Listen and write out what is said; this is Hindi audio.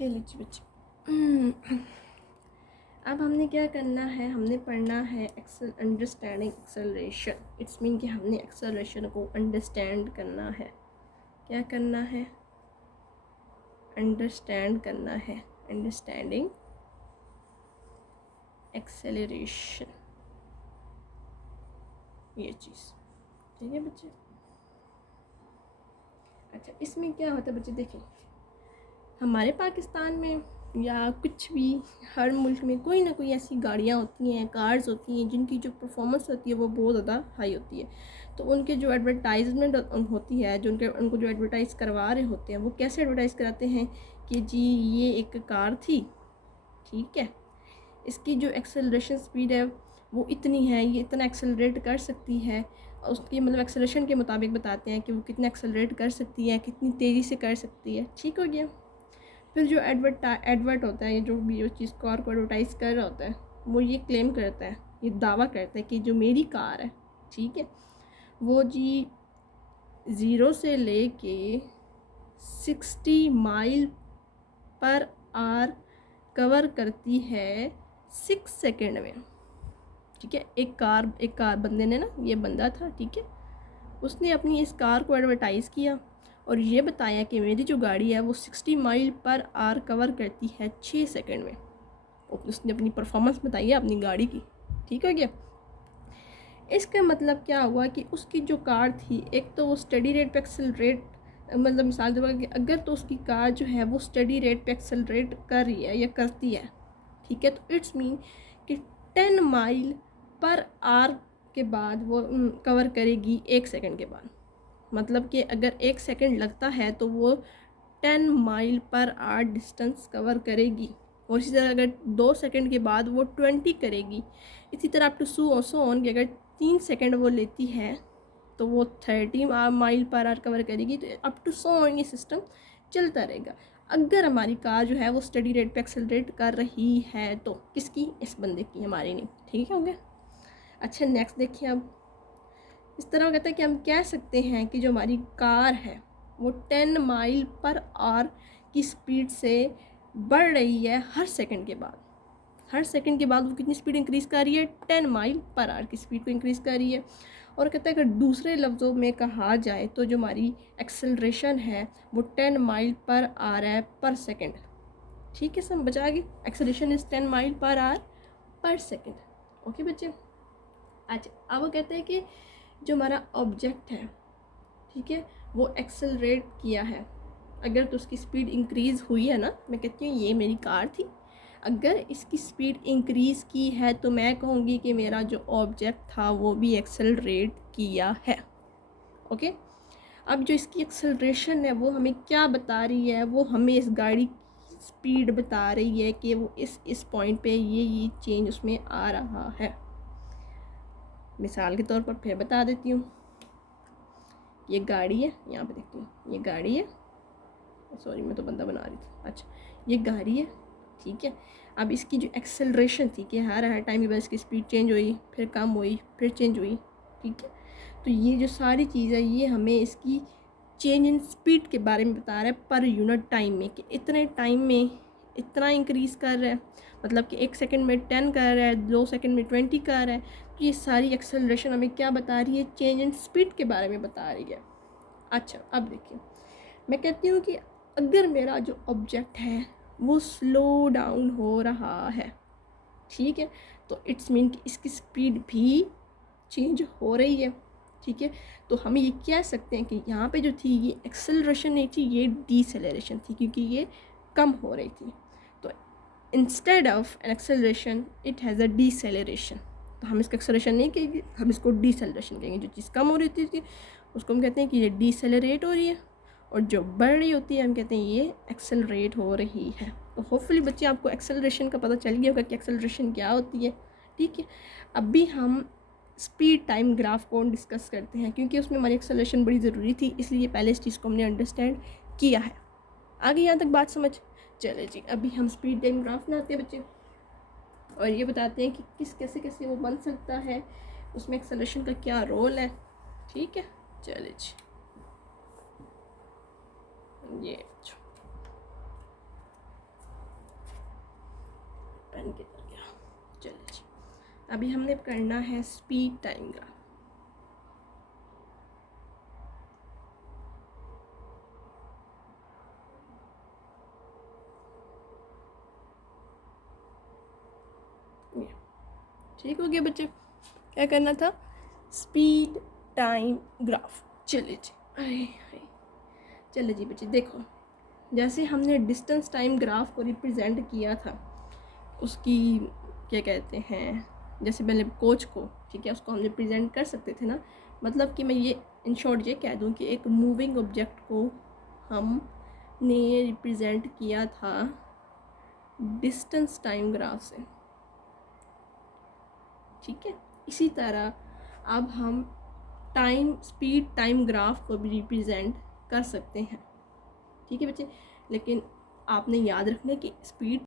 चलिए जी बच्चे, अब हमने क्या करना है, हमने पढ़ना है अंडरस्टैंडिंग एक्सेलरेशन। इट्स मीन कि हमने एक्सेलरेशन को अंडरस्टैंड करना है। क्या करना है? अंडरस्टैंड करना है। अंडरस्टैंडिंग एक्सेलरेशन, ये चीज़ ठीक है बच्चे। अच्छा, इसमें क्या होता है बच्चे, देखें हमारे पाकिस्तान में या कुछ भी हर मुल्क में कोई ना कोई ऐसी गाड़ियाँ होती हैं, कार्स होती हैं जिनकी जो परफॉर्मेंस होती है वो बहुत ज़्यादा हाई होती है। तो उनके जो एडवर्टाइजमेंट होती है, जो उनको जो एडवर्टाइज़ करवा रहे होते हैं, वो कैसे एडवर्टाइज़ कराते हैं कि जी ये एक कार थी, ठीक है, इसकी जो एक्सेलरेशन स्पीड है वो इतनी है, ये इतना एक्सेलरेट कर सकती है। उसकी मतलब एक्सेलरेशन के मुताबिक बताते हैं कि वो कितना एक्सेलरेट कर सकती है, कितनी तेज़ी से कर सकती है। ठीक हो गया। फिर जो एडवर्ट होता है, जो भी उस चीज़ कार को एडवर्टाइज़ कर रहा होता है, वो ये क्लेम करता है, ये दावा करता है कि जो मेरी कार है, ठीक है, वो जी 0 से ले के 60 माइल पर आवर कवर करती है 6 सेकेंड में। ठीक है, एक कार बंदे ने ना, ये बंदा था, ठीक है, उसने अपनी इस कार को एडवर्टाइज़ किया और ये बताया कि मेरी जो गाड़ी है वो 60 माइल पर आवर कवर करती है 6 सेकंड में। उसने अपनी परफॉर्मेंस बताई है अपनी गाड़ी की। ठीक है क्या? इसका मतलब क्या हुआ कि उसकी जो कार थी, एक तो वो स्टडी रेट पे एक्सेलरेट, मतलब मिसाल के तौर पर अगर तो उसकी कार जो है वो स्टडी रेट पे एक्सेलरेट कर रही है या करती है, ठीक है, तो इट्स मीन कि 10 माइल पर आवर के बाद वो कवर करेगी 1 सेकंड के बाद। मतलब कि अगर 1 सेकंड लगता है तो वो 10 mile per hour distance cover करेगी। और इसी तरह अगर 2 सेकंड के बाद वो 20 करेगी। इसी तरह अप टू सो ऑन कि अगर 3 सेकंड वो लेती है तो वो 30 माइल पर आवर कवर करेगी। तो अप टू सो ऑन ये सिस्टम चलता रहेगा। अगर हमारी कार जो है वो स्टडी रेट पे एक्सेलरेट कर रही है तो किसकी? इस बंदे की, हमारी नहीं। ठीक है, हो गया। अच्छा, नेक्स्ट देखिए। अब इस तरह कहता है कि हम कह सकते हैं कि जो हमारी कार है वो 10 माइल पर आवर की स्पीड से बढ़ रही है हर सेकंड के बाद। हर सेकंड के बाद वो कितनी स्पीड इंक्रीज़ कर रही है? 10 माइल पर आवर की स्पीड को इंक्रीज़ कर रही है। और कहता है अगर दूसरे लफ्ज़ों में कहा जाए तो जो हमारी एक्सेलरेशन है वो 10 माइल पर आवर है पर सेकंड। ठीक है, सब बचा गई। Acceleration is 10 mile per hour पर सेकंड। ओके बच्चे। अच्छा, अब वो कहते हैं कि जो हमारा ऑब्जेक्ट है, ठीक है, वो एक्सेलरेट किया है। अगर तो उसकी स्पीड इंक्रीज़ हुई है ना, मैं कहती हूँ ये मेरी कार थी, अगर इसकी स्पीड इंक्रीज़ की है तो मैं कहूँगी कि मेरा जो ऑब्जेक्ट था वो भी एक्सेलरेट किया है। ओके। अब जो इसकी एक्सेलरेशन है वो हमें क्या बता रही है? वो हमें इस गाड़ी की स्पीड बता रही है कि वो इस पॉइंट पे ये चेंज उसमें आ रहा है। मिसाल के तौर पर फिर बता देती हूँ, ये गाड़ी है, यहाँ पे देखती हूँ, ये गाड़ी है, सॉरी मैं तो बंदा बना रही थी। अच्छा, ये गाड़ी है, ठीक है। अब इसकी जो एक्सेलरेशन थी कि हर टाइम के बाद इसकी स्पीड चेंज हुई, फिर कम हुई, फिर चेंज हुई, ठीक है। तो ये जो सारी चीज़ है ये हमें इसकी चेंज इन स्पीड के बारे में बता रहा है पर यूनिट टाइम में, कि इतने टाइम में इतना इंक्रीज़ कर रहा है। मतलब कि 1 सेकंड में 10 कर रहा है, 2 सेकंड में 20 कर रहा है। तो ये सारी एक्सेलरेशन हमें क्या बता रही है? चेंज इन स्पीड के बारे में बता रही है। अच्छा, अब देखिए, मैं कहती हूँ कि अगर मेरा जो ऑब्जेक्ट है वो स्लो डाउन हो रहा है, ठीक है, तो इट्स मीन कि इसकी स्पीड भी चेंज हो रही है। ठीक है, तो हम ये कह सकते हैं कि यहाँ पे जो थी ये एक्सेलरेशन नहीं थी, ये डीसेलरेशन थी, क्योंकि ये कम हो रही थी। तो instead of an acceleration it has a deceleration. तो हम इसका एक्सेलरेशन नहीं कहेंगे, हम इसको डीसेलरेशन कहेंगे। जो चीज़ कम हो रही थी उसको हम कहते हैं कि ये डीसेलरेट हो रही है, और जो बढ़ रही होती है हम कहते हैं ये एक्सेलरेट हो रही है। तो होपफुली बच्चे आपको एक्सेलरेशन का पता चल गया होगा कि एक्सेलरेशन क्या होती है। ठीक है, अभी हम स्पीड टाइम ग्राफ को डिस्कस करते हैं, क्योंकि उसमें हमारी एक्सेलरेशन बड़ी ज़रूरी थी, इसलिए पहले इस चीज़ को हमने अंडरस्टैंड किया है। आगे यहाँ तक बात समझ? चले जी, अभी हम स्पीड टाइम ग्राफ बनाते हैं बच्चे, और ये बताते हैं कि कैसे कैसे वो बन सकता है, उसमें एक्सेलरेशन का क्या रोल है। ठीक है, चले जी, ये किधर गया, चलिए जी। अभी हमने करना है स्पीड टाइम ग्राफ। ठीक हो गया बच्चे, क्या करना था, स्पीड टाइम ग्राफ। चलिए जी, चलिए जी बच्चे देखो, जैसे हमने डिस्टेंस टाइम ग्राफ को रिप्रेजेंट किया था, उसकी क्या कहते हैं, जैसे मैंने कोच को, ठीक है, उसको हम रिप्रेजेंट कर सकते थे ना। मतलब कि मैं ये इन शॉर्ट ये कह दूँ कि एक मूविंग ऑब्जेक्ट को हमने रिप्रेजेंट किया था डिस्टेंस टाइम ग्राफ से, ठीक है। इसी तरह अब हम टाइम स्पीड टाइम ग्राफ को भी रिप्रेजेंट कर सकते हैं, ठीक है बच्चे। लेकिन आपने याद रखना कि स्पीड